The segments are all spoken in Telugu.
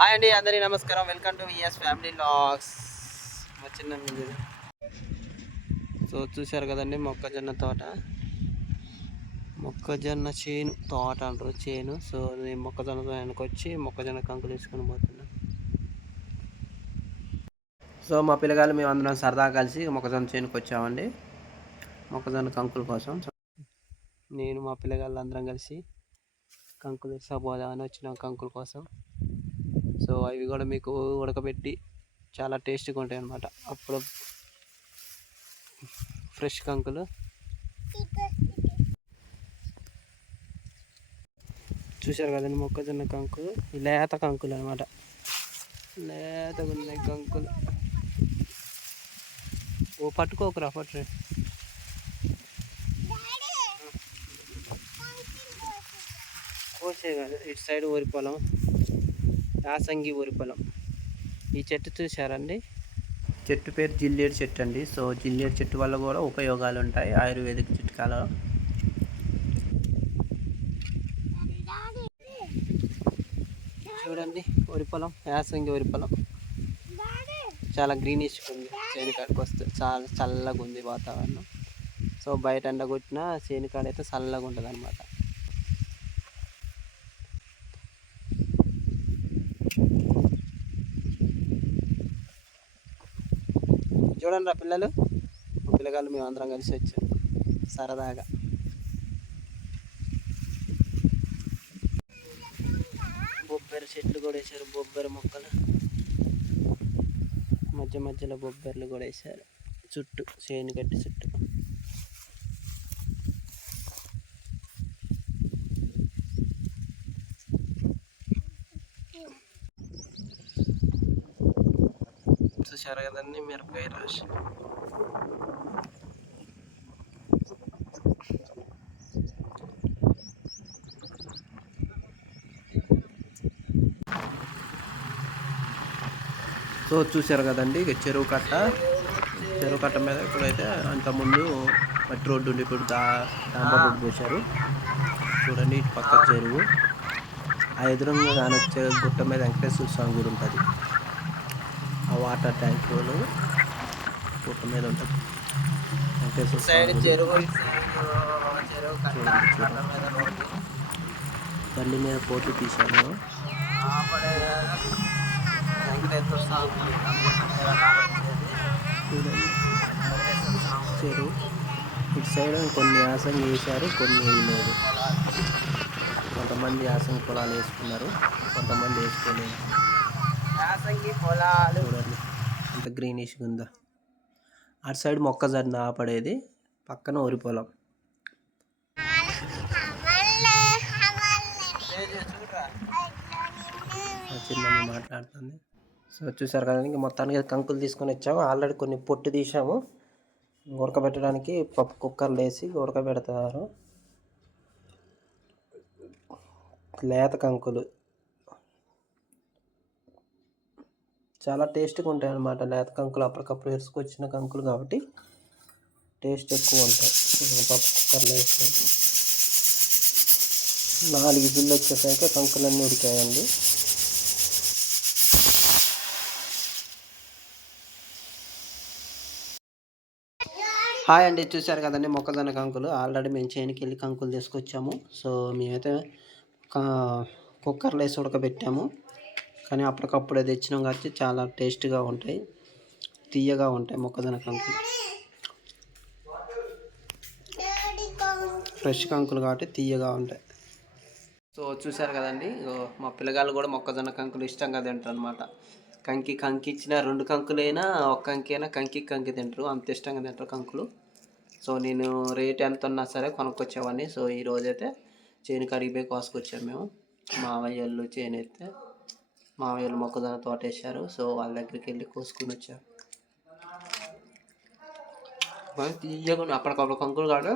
హాయ్ అండి అందరికీ నమస్కారం. Welcome to VS family logs మా చిన్న సో చూశారు కదండి మొక్కజొన్న తోట. మొక్కజొన్న చేను తోట అంటారు చేను. సో నేను మొక్కజొన్న తోటకి వచ్చి మొక్కజొన్న కంకులు వేసుకొని పోతున్నా. సో మా పిల్లగాళ్ళు మేము అందరం సరదాగా కలిసి మొక్కజొన్న చేనుకి వచ్చామండి. మొక్కజొన్న కంకుల కోసం. నేను మా పిల్లగాళ్ళు అందరం కలిసి కంకులు సపోదామని వచ్చిన కంకుల కోసం. సో అవి కూడా మీకు ఉడకబెట్టి చాలా టేస్ట్గా ఉంటాయి అన్నమాట. అప్పుడు ఫ్రెష్ కంకులు. చూశారు కదండి మొక్కజొన్న కంకులు? లేత కంకులు అనమాట లేతగా ఉన్నాయి కంకులు. ఓ పట్టుకోకరా పట్టు. కోసే కాదు ఇటు సైడ్ వరి పొలం యాసంగి వరి పొలం. ఈ చెట్టు చూసారండి చెట్టు పేరు జిల్లేడు చెట్టు అండి. సో జిల్లేడు చెట్టు వల్ల కూడా ఉపయోగాలు ఉంటాయి. ఆయుర్వేదిక్ చిట్కాలో చూడండి వరి పొలం యాసంగి వరి పొలం. చాలా గ్రీనిష్ ఉంది. చేనికాడికి వస్తే చాలా చల్లగా ఉంది వాతావరణం. సో బయట ఎండ కొట్టినా చేనికాడ అయితే చల్లగా ఉంటుంది అనమాట చూడండి రా పిల్లలు. మా పిల్లగాళ్ళు మేము అందరం కలిసి వచ్చాం. సరదాగా. బొబ్బరి చెట్లు కూడా వేసారు బొబ్బరి మొక్కలు. మధ్య మధ్యలో బొబ్బర్లు కూడా వేసారు చుట్టూ చేను గట్టి చుట్టూ. చూసారు కదండి మిరపకాయ రాశి సో చూసారు కదండి ఇక చెరువు కట్ట. చెరువు కట్ట మీద ఇప్పుడైతే అంతకుముందు మట్టి రోడ్డు ఉండి ఇప్పుడు దా డాంబర్ రోడ్డు పోసారు చూడండి ఇటు పక్క చెరువు. ఆ ఎదురుగా కానొచ్చే గుట్ట మీద వెంకటేశ్వర స్వామి గుడి ఉంటుంది. వాటర్ ట్యాంక్ గుట్ట మీద ఉంటుంది వెంకటేశ్వర స్వామి గుడి. చెరువు. బండి మీద ఫోటో తీశాను. చెరువు. ఇటు సైడ్ కొన్ని యాసంగి వేశారు కొన్ని వేయలేదు. కొంతమంది యాసంగి పొలాలు వేసుకున్నారు కొంతమంది వేసుకోలేదు. పొలాలు. అంత గ్రీనిష్ గ్రీనిష్గా అటు సైడ్ మొక్కజొన్న ఆపడేది పక్కన వరి పొలం. చిన్నమ్మ మాట్లాడుతుంది. సో చూసారు కదా ఇంకా మొత్తానికి కంకులు తీసుకొని వచ్చాము. ఆల్రెడీ కొన్ని పొట్టు తీసాము ఉడకబెట్టడానికి పప్పు కుక్కర్లు వేసి ఉడకబెడతారు. లేత కంకులు. చాలా టేస్ట్గా ఉంటాయి అన్నమాట. లేత కంకులు అప్పటికప్పుడు వేసుకొచ్చిన కంకులు కాబట్టి టేస్ట్ ఎక్కువ ఉంటాయి. పప్పు కుక్కర్లో వేస్తే నాలుగు ఇడ్లీలు వచ్చేసరికి కంకులన్నీ ఉడికాయండి. హాయ్ అండి. చూశారు కదండి మొక్కజొన్న కంకులు. ఆల్రెడీ మేము చేనుకి వెళ్ళి కంకులు తీసుకొచ్చాము. సో మేమైతే కుక్కర్లో వేసి ఉడకబెట్టాము. కానీ అప్పటికప్పుడు తెచ్చినాం కాబట్టి చాలా టేస్ట్గా ఉంటాయి. తీయగా ఉంటాయి మొక్కజొన్న కంకులు. ఫ్రెష్ కంకులు కాబట్టి తీయగా ఉంటాయి. సో చూశారు కదండి? మా పిల్లగాళ్ళు కూడా మొక్కజొన్న కంకులు ఇష్టంగా తింటారు అనమాట కంకి కంకి ఇచ్చిన రెండు కంకులైనా ఒక కంకి అయినా కంకి కంకి తింటారు. అంత ఇష్టంగా తింటారు కంకులు. సో నేను రేట్ ఎంత ఉన్నా సరే కొనుక్కొచ్చేవాడిని. సో ఈ రోజైతే చేను కరిగిపోయి కోసుకొచ్చాము మేము. మావయ్య అవయ్యళ్ళు చేను అయితే వాళ్ళు మొక్కజొన్న తోట వేసారు సో వాళ్ళ దగ్గరికి వెళ్ళి కోసుకుని వచ్చారు ఉన్నాయి అప్పటికప్పుడు కంకులు కాదు.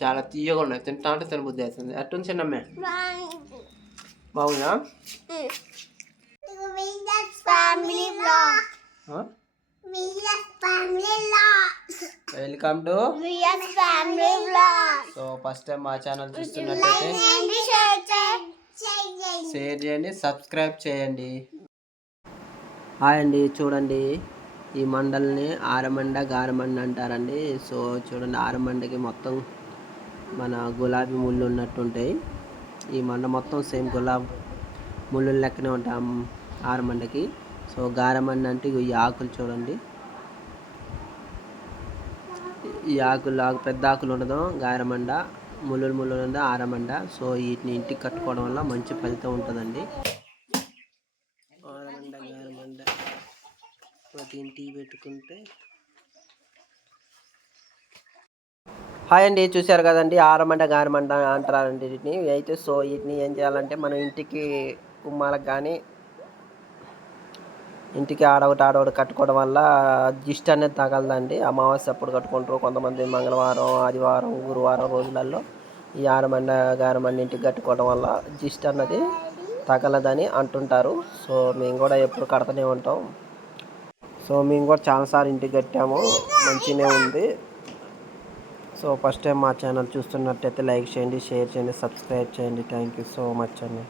చాలా తీయగా ఉన్నాయి. తింటా అంటే తినబుద్ధి అవుతుంది. అట్టుంది చిన్నమ్మే. బాగుందా. Welcome to. So first time మా ఛానల్ చూస్తున్నట్టయితే చేయండి షేర్ చేయండి సబ్స్క్రైబ్ చేయండి. హాయ్ అండి చూడండి. ఈ మండల్ని ఆరమండ గారమండ అంటారండి. సో చూడండి ఆరమండకి మొత్తం మన గులాబీ ముళ్ళు ఉన్నట్టుంటాయి. ఈ మండ మొత్తం సేమ్ గులాబ్ ముళ్ళు లెక్కనే ఉంటాం ఆరమండకి. సో గారమండ అంటే ఈ ఆకులు చూడండి. ఈ ఆకులు ఆకు పెద్ద ఆకులు ఉండదు గారమండ. ముళ్ళు ముళ్ళు ఉండదు ఆరమండ. సో వీటిని ఇంటికి కట్టుకోవడం వల్ల మంచి ఫలితం ఉంటుందండి. ఆరమండ గారమండ ప్రతి ఇంటికి పెట్టుకుంటే. హాయ్ అండి చూశారు కదండి ఆరమండ గారమండ అంటారండి వీటిని. అయితే సో వీటిని ఏం చేయాలంటే మనం ఇంటికి కుమ్మాలకు కానీ ఇంటికి ఆడొకటి ఆడొకటి కట్టుకోవడం వల్ల జిస్ట్ అనేది తగలదండి. అమావాస్య అప్పుడు కట్టుకుంటారు కొంతమంది మంగళవారం ఆదివారం గురువారం రోజులలో ఈ ఆరమండ గారమండ ఇంటికి కట్టుకోవడం వల్ల జిస్ట్ అన్నది తగలదని అంటుంటారు. సో మేము కూడా ఎప్పుడు కడతనే ఉంటాం. సో మేము కూడా చాలాసార్లు ఇంటికి కట్టాము. మంచిగానే ఉంది. సో ఫస్ట్ టైం మా ఛానల్ చూస్తున్నట్టయితే లైక్ చేయండి షేర్ చేయండి సబ్స్క్రైబ్ చేయండి. థ్యాంక్ యూ సో మచ్ అండి.